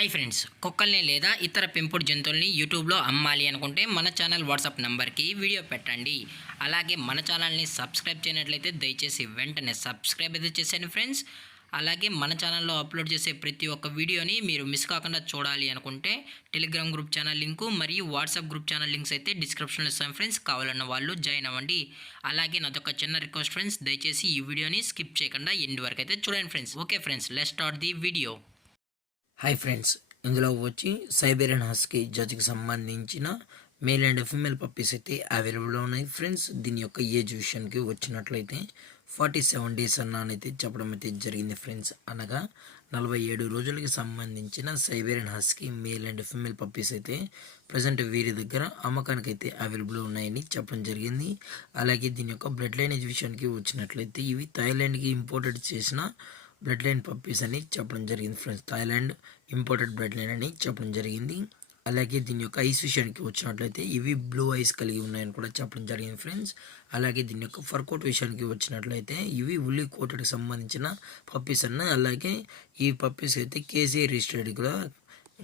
Hi friends, కుక్కల్ని లేదా ఇతర పెంపుడు జంతువుల్ని యూట్యూబ్లో అమ్మాలి అనుకుంటే మన ఛానల్ వాట్సాప్ నెంబర్కి వీడియో పెట్టండి. అలాగే మన ఛానల్ని సబ్స్క్రైబ్ చేయనట్లయితే దయచేసి వెంటనే సబ్స్క్రైబ్ అయితే చేసేయండి ఫ్రెండ్స్. అలాగే మన ఛానల్లో అప్లోడ్ చేసే ప్రతి ఒక్క వీడియోని మీరు మిస్ కాకుండా చూడాలి అనుకుంటే టెలిగ్రామ్ గ్రూప్ ఛానల్ లింకు మరియు వాట్సాప్ గ్రూప్ ఛానల్ లింక్స్ అయితే డిస్క్రిప్షన్లో ఇస్తాను ఫ్రెండ్స్. కావాలన్న వాళ్ళు జాయిన్ అవ్వండి. అలాగే నాదొక చిన్న రిక్వెస్ట్ ఫ్రెండ్స్, దయచేసి ఈ వీడియోని స్కిప్ చేయకుండా ఎండ్ వరకు అయితే చూడండి friends. Okay friends, let's start the video. Hi friends, ఇందులో వచ్చి సైబేరియన్ హస్కీ జాతికి సంబంధించిన మేల్ అండ్ ఫీమేల్ పప్పీస్ అయితే అవైలబుల్లో ఉన్నాయి ఫ్రెండ్స్. దీని యొక్క ఏజ్ విషయానికి వచ్చినట్లయితే 47 డేస్ అన్నైతే చెప్పడం అయితే జరిగింది ఫ్రెండ్స్. అనగా 47 రోజులకి సంబంధించిన Siberian husky male and female puppies అయితే ప్రజెంట్ వీరి దగ్గర అమ్మకానికి అయితే అవైలబుల్ ఉన్నాయని చెప్పడం జరిగింది. అలాగే దీని యొక్క బ్లడ్ లైనేజ్ విషయానికి వచ్చినట్లయితే ఇవి థాయిలాండ్కి ఇంపోర్టెడ్ చేసిన బ్లడ్ లైన్ పప్పీస్ అని చెప్పడం జరిగింది friends. Thailand imported blood line అని చెప్పడం జరిగింది. అలాగే దీని యొక్క ఐస్ విషయానికి వచ్చినట్లయితే ఇవి బ్లూ ఐస్ కలిగి ఉన్నాయని కూడా చెప్పడం జరిగింది ఫ్రెండ్స్. అలాగే దీని యొక్క ఫర్ కోట్ విషయానికి వచ్చినట్లయితే ఇవి ఉల్లి కోటకి సంబంధించిన పప్పీస్ అన్న. అలాగే ఈ పప్పీస్ అయితే కేసీ రిజిస్టర్డ్ కూడా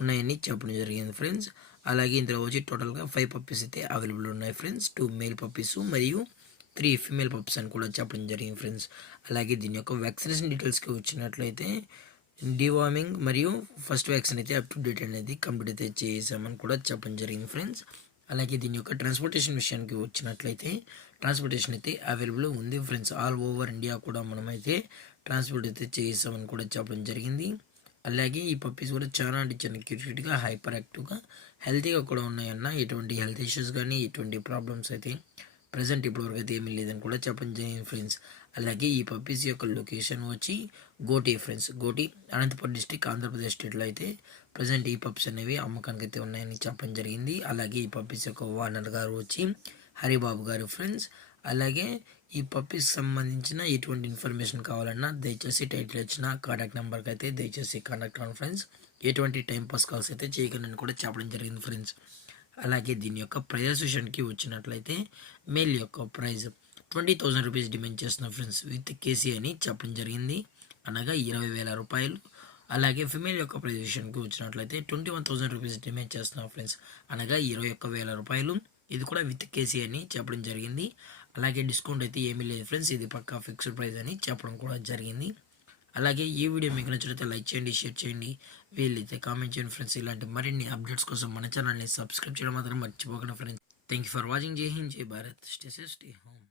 ఉన్నాయని చెప్పడం జరిగింది ఫ్రెండ్స్. అలాగే ఇందులో వచ్చి టోటల్గా 5 పప్పీస్ అయితే అవైలబుల్ ఉన్నాయి ఫ్రెండ్స్. 2 మేల్ పప్పీస్ మరియు 3 ఫీమేల్ పప్స్ అని కూడా చెప్పడం జరిగింది ఫ్రెండ్స్. అలాగే దీని యొక్క వ్యాక్సినేషన్ డీటెయిల్స్కి వచ్చినట్లయితే డివార్మింగ్ మరియు ఫస్ట్ వ్యాక్సిన్ అయితే అప్ టు డేట్ అనేది కంప్లీట్ అయితే చేసామని కూడా చెప్పడం జరిగింది ఫ్రెండ్స్. అలాగే దీని యొక్క ట్రాన్స్పోర్టేషన్ విషయానికి వచ్చినట్లయితే ట్రాన్స్పోర్టేషన్ అయితే అవైలబుల్ ఉంది ఫ్రెండ్స్. ఆల్ ఓవర్ ఇండియా కూడా మనమైతే ట్రాన్స్పోర్ట్ అయితే చేసామని కూడా చెప్పడం జరిగింది. అలాగే ఈ పప్పీస్ కూడా చాలా అంటే చాలా క్యూట్గా హైపర్ యాక్టివ్గా హెల్తీగా కూడా ఉన్నాయన్న. ఎటువంటి హెల్త్ ఇష్యూస్ కానీ ఎటువంటి ప్రాబ్లమ్స్ అయితే ప్రజెంట్ ఇప్పటివరకు అయితే ఏమీ లేదని కూడా చెప్పడం జరిగింది ఫ్రెండ్స్. అలాగే ఈ పప్పీస్ యొక్క లొకేషన్ వచ్చి గోటి ఫ్రెండ్స్. గోటి అనంతపురం డిస్టిక్ ఆంధ్రప్రదేశ్ స్టేట్లో అయితే ప్రజెంట్ ఈ పప్పీస్ అనేవి అమ్మకానికి అయితే ఉన్నాయని చెప్పడం జరిగింది. అలాగే ఈ పప్పీస్ యొక్క ఓనర్ గారు వచ్చి హరిబాబు గారు ఫ్రెండ్స్. అలాగే ఈ పప్పీస్కి సంబంధించిన ఎటువంటి ఇన్ఫర్మేషన్ కావాలన్నా దయచేసి టైటిల్ వచ్చిన కాంటాక్ట్ నెంబర్కి అయితే దయచేసి కాంటాక్ట్ అవ్వండి ఫ్రెండ్స్. ఎటువంటి టైంపాస్ కాల్స్ అయితే చేయకండి కూడా చెప్పడం జరిగింది ఫ్రెండ్స్. అలాగే దీని యొక్క ప్రైజెస్ విషయానికి వచ్చినట్లయితే మేల్ యొక్క ప్రైజ్ 20,000 రూపీస్ డిమాండ్ చేస్తున్న ఫ్రెండ్స్ విత్ కేసీ అని చెప్పడం జరిగింది, అనగా 20,000 రూపాయలు. అలాగే ఫిమేల్ యొక్క ప్రైజ్ విషయానికి వచ్చినట్లయితే 21,000 రూపీస్ డిమాండ్ చేస్తున్న ఫ్రెండ్స్, అనగా 21,000 రూపాయలు. ఇది కూడా విత్ కేసీ అని చెప్పడం జరిగింది. అలాగే డిస్కౌంట్ అయితే ఏమీ లేదు ఫ్రెండ్స్, ఇది పక్కా ఫిక్స్డ్ ప్రైస్ అని చెప్పడం కూడా జరిగింది. అలాగే ఈ వీడియో మీకు నచ్చినట్లయితే లైక్ చేయండి, షేర్ చేయండి, వీలైతే కామెంట్ చేయండి ఫ్రెండ్స్. ఇలాంటి మరిన్ని అప్డేట్స్ కోసం మన ఛానల్ని సబ్స్క్రైబ్ చేయడం మాత్రం మర్చిపోకండి friends. Thank you for watching. జై హింద్, జై Bharat. Stay safe, stay home.